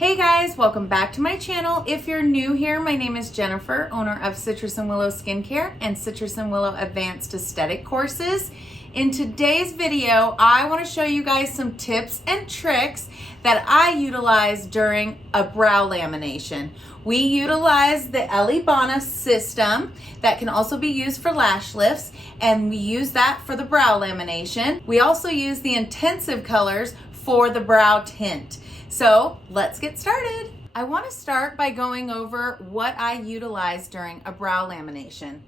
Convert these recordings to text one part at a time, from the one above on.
Hey guys, welcome back to my channel. If you're new here, my name is Jennifer, owner of Citrusandwillow Skincare and Citrusandwillow Advanced Aesthetic Courses. In today's video, I want to show you guys some tips and tricks that I utilize during a brow lamination. We utilize the Elleebana system that can also be used for lash lifts, and we use that for the brow lamination. We also use the intensive colors for the brow tint. So let's get started. I want to start by going over what I utilize during a brow lamination.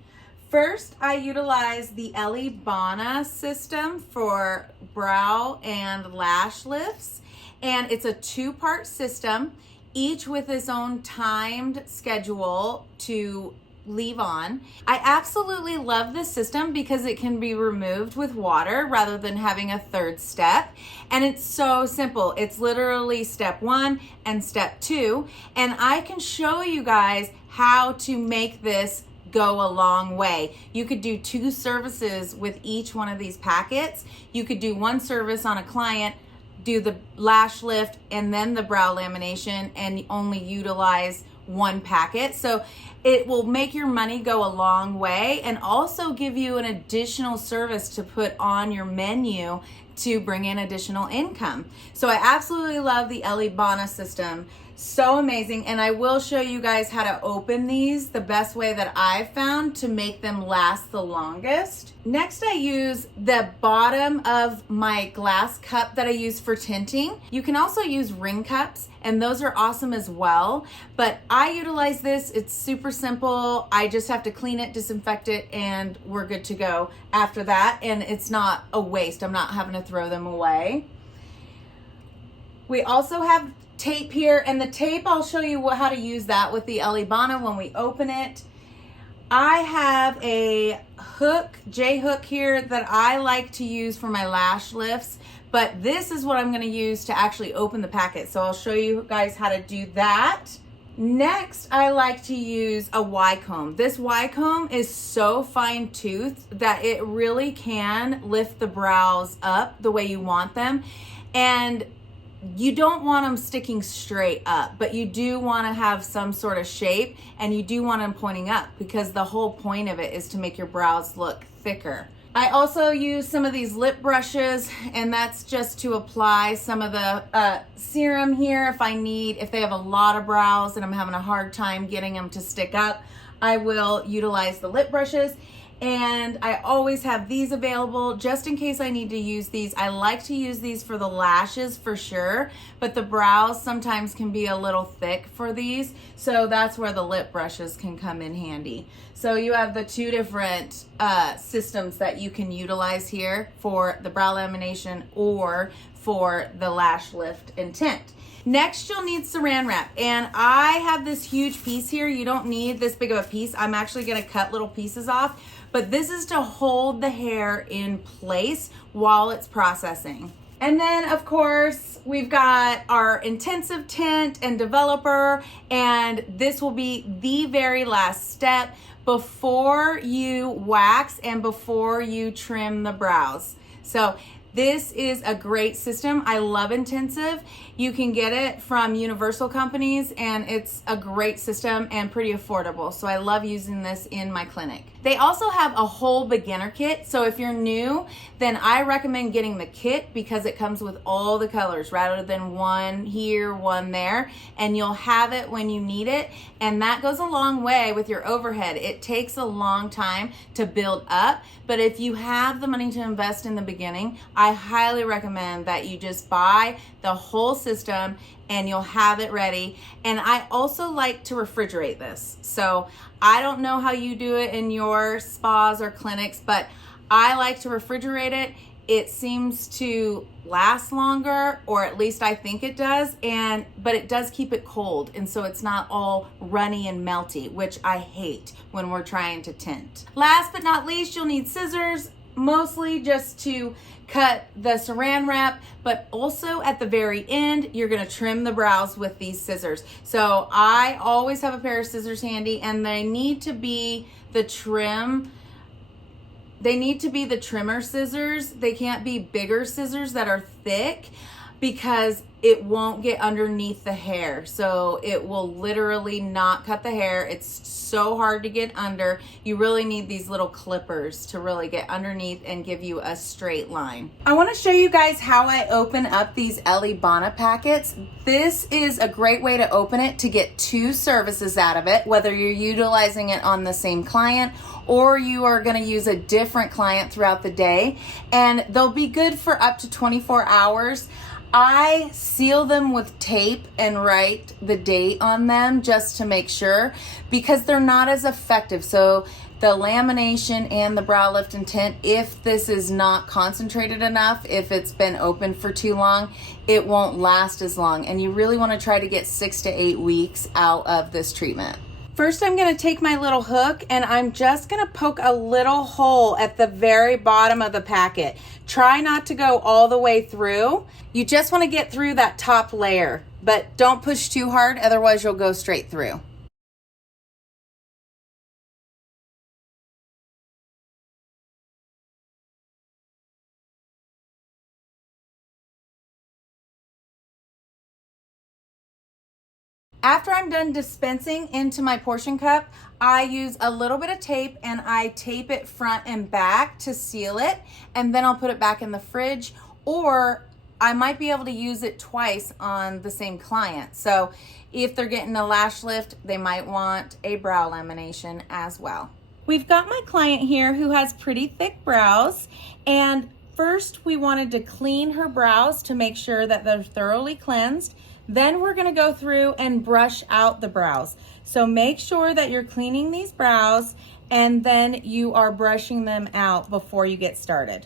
First, I utilize the Elleebana system for brow and lash lifts, and it's a two-part system, each with its own timed schedule to leave on. I absolutely love this system because it can be removed with water rather than having a third step. And it's so simple. It's literally step 1 and step 2. And I can show you guys how to make this go a long way. You could do 2 services with each one of these packets. You could do 1 service on a client, do the lash lift and then the brow lamination, and only utilize 1 packet. So it will make your money go a long way and also give you an additional service to put on your menu to bring in additional income. So I absolutely love the Elleebana system. So amazing. And I will show you guys how to open these the best way that I've found to make them last the longest. Next, I use the bottom of my glass cup that I use for tinting. You can also use ring cups, and those are awesome as well. But I utilize this. It's super simple. I just have to clean it, disinfect it, and we're good to go after that. And it's not a waste. I'm not having to throw them away. We also have tape here, and the tape, I'll show you how to use that with the Elleebana when we open it. I have a hook, J-hook here that I like to use for my lash lifts, but this is what I'm going to use to actually open the packet. So I'll show you guys how to do that. Next, I like to use a Y-comb. This Y-comb is so fine-toothed that it really can lift the brows up the way you want them. And you don't want them sticking straight up, but you do want to have some sort of shape, and you do want them pointing up because the whole point of it is to make your brows look thicker. I also use some of these lip brushes, and that's just to apply some of the serum here if they have a lot of brows and I'm having a hard time getting them to stick up. I will utilize the lip brushes. And I always have these available just in case I need to use these. I like to use these for the lashes for sure, but the brows sometimes can be a little thick for these. So that's where the lip brushes can come in handy. So you have the 2 different systems that you can utilize here for the brow lamination or for the lash lift and tint. Next, you'll need saran wrap, and I have this huge piece here. You don't need this big of a piece. I'm actually gonna cut little pieces off, but this is to hold the hair in place while it's processing. And then, of course, we've got our intensive tint and developer, and this will be the very last step before you wax and before you trim the brows. So this is a great system. I love intensive. You can get it from universal companies, and it's a great system and pretty affordable. So I love using this in my clinic. They also have a whole beginner kit. So if you're new, then I recommend getting the kit because it comes with all the colors rather than one here, one there, and you'll have it when you need it. And that goes a long way with your overhead. It takes a long time to build up, but if you have the money to invest in the beginning, I highly recommend that you just buy the whole system and you'll have it ready. And I also like to refrigerate this. So I don't know how you do it in your spas or clinics, but I like to refrigerate it. It seems to last longer, or at least I think it does, but it does keep it cold, and so it's not all runny and melty, which I hate when we're trying to tint. Last but not least, you'll need scissors, mostly just to cut the saran wrap, but also at the very end, you're gonna trim the brows with these scissors. So I always have a pair of scissors handy, and they need to be the trimmer scissors. They can't be bigger scissors that are thick. because it won't get underneath the hair. So it will literally not cut the hair. It's so hard to get under. You really need these little clippers to really get underneath and give you a straight line. I want to show you guys how I open up these Elleebana packets. This is a great way to open it to get 2 services out of it, whether you're utilizing it on the same client or you are going to use a different client throughout the day, and they'll be good for up to 24 hours. I seal them with tape and write the date on them just to make sure, because they're not as effective. So the lamination and the brow lift and tint, if this is not concentrated enough, if it's been open for too long, it won't last as long. And you really want to try to get 6 to 8 weeks out of this treatment. First, I'm going to take my little hook and I'm just going to poke a little hole at the very bottom of the packet. Try not to go all the way through. You just want to get through that top layer, but don't push too hard, otherwise you'll go straight through. After I'm done dispensing into my portion cup, I use a little bit of tape and I tape it front and back to seal it, and then I'll put it back in the fridge, or I might be able to use it twice on the same client. So if they're getting a lash lift, they might want a brow lamination as well. We've got my client here who has pretty thick brows, and first we wanted to clean her brows to make sure that they're thoroughly cleansed. Then we're going to go through and brush out the brows. So make sure that you're cleaning these brows and then you are brushing them out before you get started.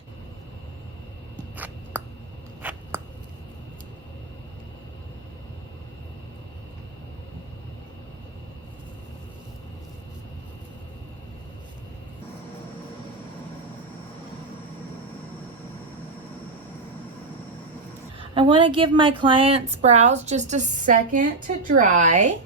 I want to give my client's brows just a second to dry.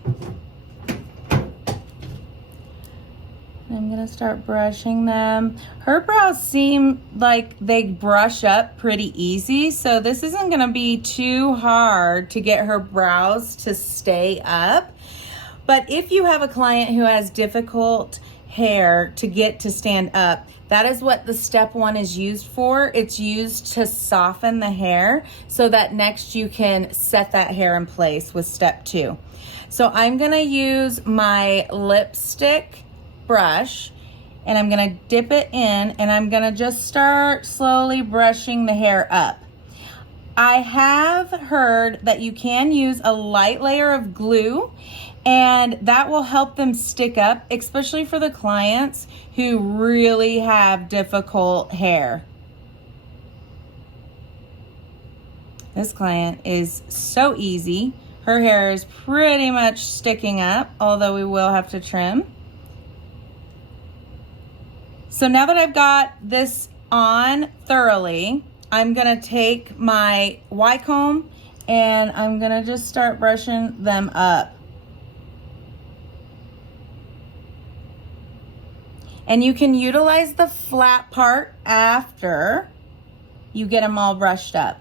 I'm going to start brushing them. Her brows seem like they brush up pretty easy, so this isn't going to be too hard to get her brows to stay up. But if you have a client who has difficult hair to get to stand up, that is what the step 1 is used for. It's used to soften the hair so that next you can set that hair in place with step 2. So I'm gonna use my lipstick brush and I'm gonna dip it in and I'm gonna just start slowly brushing the hair up. I have heard that you can use a light layer of glue and that will help them stick up, especially for the clients who really have difficult hair. This client is so easy. Her hair is pretty much sticking up, although we will have to trim. So now that I've got this on thoroughly, I'm gonna take my Y-comb and I'm gonna just start brushing them up. And you can utilize the flat part after you get them all brushed up.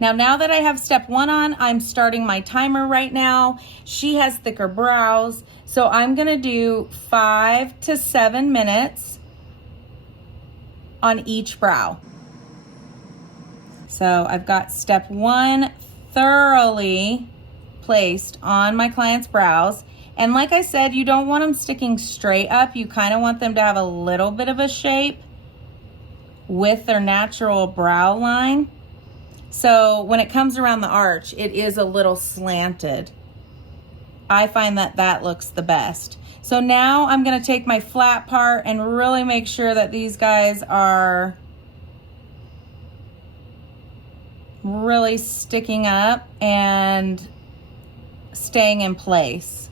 Now that I have step 1 on, I'm starting my timer right now. She has thicker brows, so I'm gonna do 5 to 7 minutes on each brow. So I've got step 1 thoroughly placed on my client's brows. And like I said, you don't want them sticking straight up. You kind of want them to have a little bit of a shape with their natural brow line. So when it comes around the arch, it is a little slanted. I find that that looks the best. So now I'm going to take my flat part and really make sure that these guys are really sticking up and staying in place.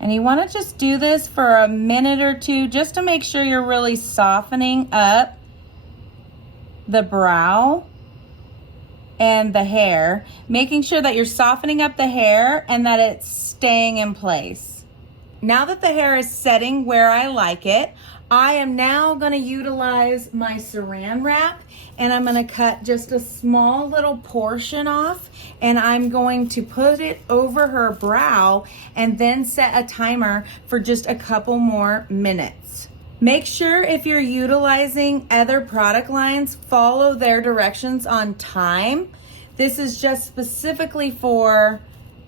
And you want to just do this for a minute or 2 just to make sure you're really softening up the brow and the hair, making sure that you're softening up the hair and that it's staying in place. Now that the hair is setting where I like it, I am now going to utilize my saran wrap, and I'm going to cut just a small little portion off, and I'm going to put it over her brow and then set a timer for just a couple more minutes. Make sure if you're utilizing other product lines, follow their directions on time. This is just specifically for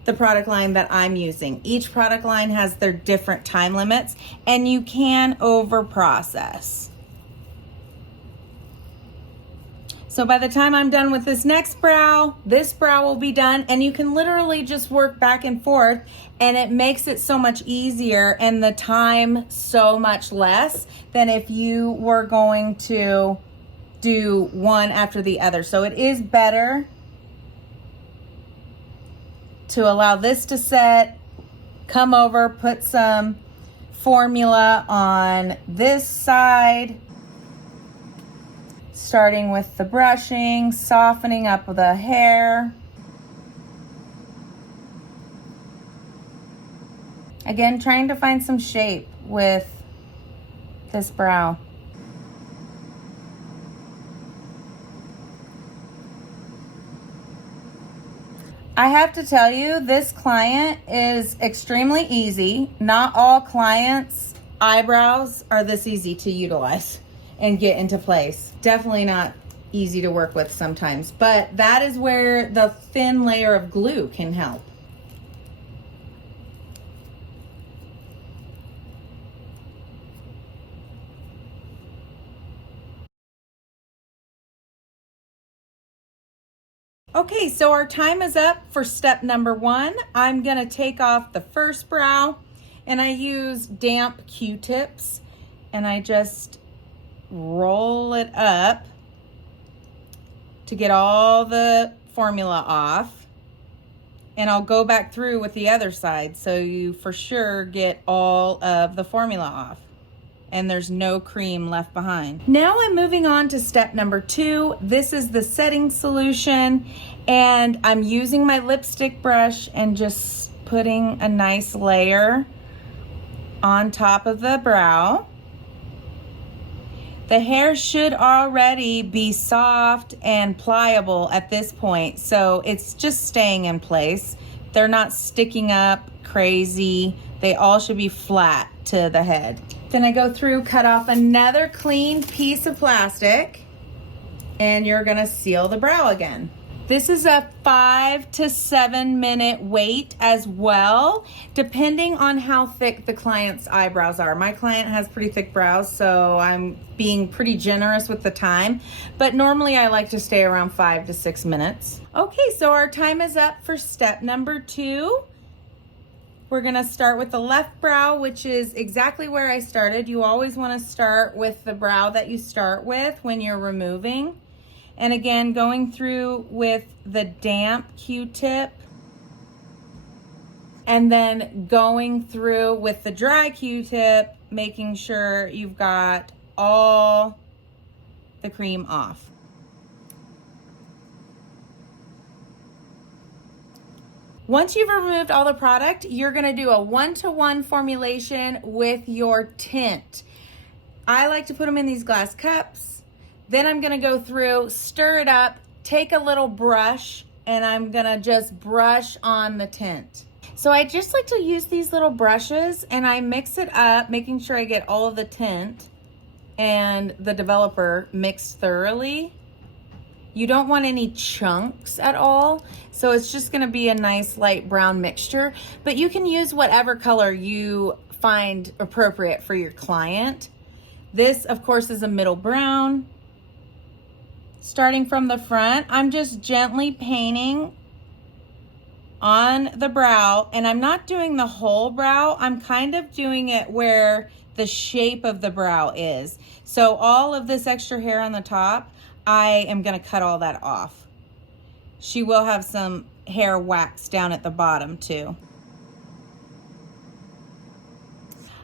the product line that I'm using. Each product line has their different time limits, and you can over process. So by the time I'm done with this next brow, this brow will be done, and you can literally just work back and forth, and it makes it so much easier and the time so much less than if you were going to do one after the other. So it is better to allow this to set, come over, put some formula on this side, starting with the brushing, softening up the hair. Again, trying to find some shape with this brow. I have to tell you, this client is extremely easy. Not all clients' eyebrows are this easy to utilize and get into place. Definitely not easy to work with sometimes, but that is where the thin layer of glue can help. Okay, so our time is up for step number 1. I'm gonna take off the first brow, and I use damp Q-tips, and I just roll it up to get all the formula off. And I'll go back through with the other side so you for sure get all of the formula off and there's no cream left behind. Now I'm moving on to step number 2. This is the setting solution, and I'm using my lipstick brush and just putting a nice layer on top of the brow. The hair should already be soft and pliable at this point, so it's just staying in place. They're not sticking up crazy. They all should be flat to the head. Then I go through, cut off another clean piece of plastic, and you're gonna seal the brow again. This is a 5 to 7 minute wait as well, depending on how thick the client's eyebrows are. My client has pretty thick brows, so I'm being pretty generous with the time, but normally I like to stay around 5 to 6 minutes. Okay, so our time is up for step number 2. We're gonna start with the left brow, which is exactly where I started. You always wanna start with the brow that you start with when you're removing. And again, going through with the damp Q-tip, and then going through with the dry Q-tip, making sure you've got all the cream off. Once you've removed all the product, you're gonna do a 1-to-1 formulation with your tint. I like to put them in these glass cups. Then I'm gonna go through, stir it up, take a little brush, and I'm gonna just brush on the tint. So I just like to use these little brushes, and I mix it up, making sure I get all of the tint and the developer mixed thoroughly. You don't want any chunks at all, so it's just gonna be a nice light brown mixture, but you can use whatever color you find appropriate for your client. This, of course, is a middle brown. Starting from the front, I'm just gently painting on the brow, and I'm not doing the whole brow. I'm kind of doing it where the shape of the brow is. So all of this extra hair on the top, I am gonna cut all that off. She will have some hair wax down at the bottom too.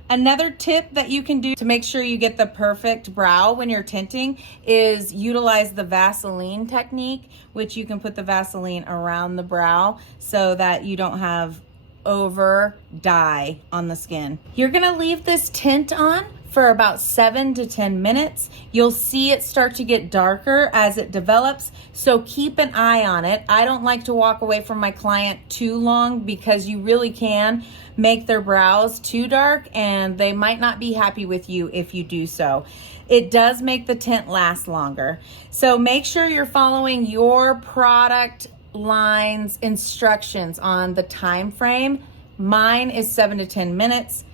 Another tip that you can do to make sure you get the perfect brow when you're tinting is utilize the Vaseline technique, which you can put the Vaseline around the brow so that you don't have over dye on the skin. You're gonna leave this tint on for about 7 to 10 minutes. You'll see it start to get darker as it develops, so keep an eye on it. I don't like to walk away from my client too long because you really can make their brows too dark and they might not be happy with you if you do so. It does make the tint last longer. So make sure you're following your product line's instructions on the time frame. Mine is 7 to 10 minutes.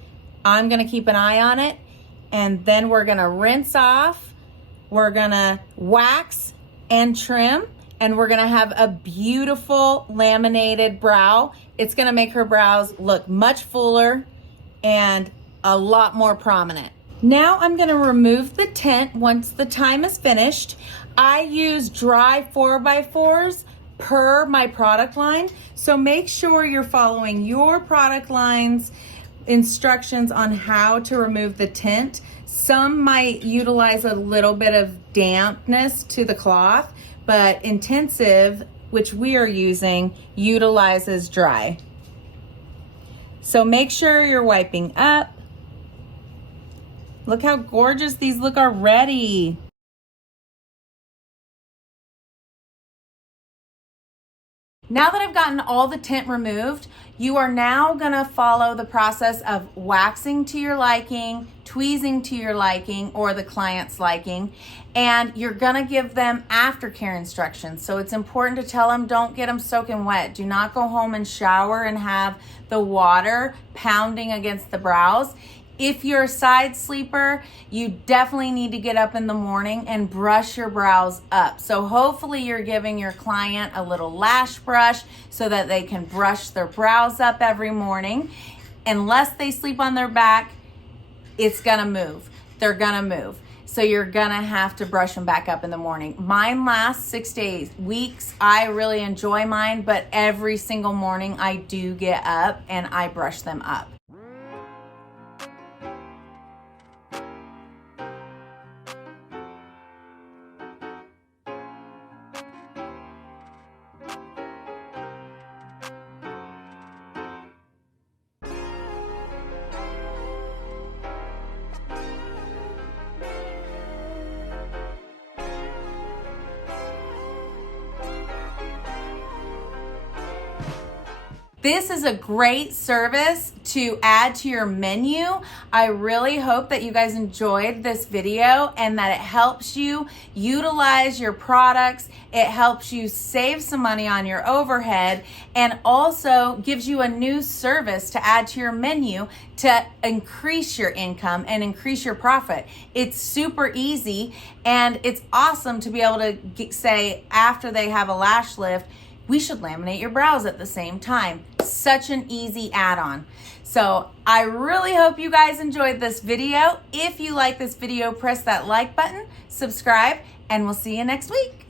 I'm gonna keep an eye on it, and then we're gonna rinse off, we're gonna wax and trim, and we're gonna have a beautiful laminated brow. It's gonna make her brows look much fuller and a lot more prominent. Now I'm gonna remove the tint once the time is finished. I use dry 4x4s per my product line, so make sure you're following your product line's instructions on how to remove the tint. Some might utilize a little bit of dampness to the cloth, but Intensive, which we are using, utilizes dry. So make sure you're wiping up. Look how gorgeous these look already. Now that I've gotten all the tint removed, you are now gonna follow the process of waxing to your liking, tweezing to your liking or the client's liking, and you're gonna give them aftercare instructions. So it's important to tell them, don't get them soaking wet. Do not go home and shower and have the water pounding against the brows. If you're a side sleeper, you definitely need to get up in the morning and brush your brows up. So hopefully you're giving your client a little lash brush so that they can brush their brows up every morning. Unless they sleep on their back, it's gonna move. They're gonna move. So you're gonna have to brush them back up in the morning. Mine lasts 6 to 8 weeks. I really enjoy mine, but every single morning I do get up and I brush them up. This is a great service to add to your menu. I really hope that you guys enjoyed this video and that it helps you utilize your products. It helps you save some money on your overhead and also gives you a new service to add to your menu to increase your income and increase your profit. It's super easy and it's awesome to be able to say after they have a lash lift, we should laminate your brows at the same time. Such an easy add-on. So I really hope you guys enjoyed this video. If you like this video, press that like button, subscribe, and we'll see you next week.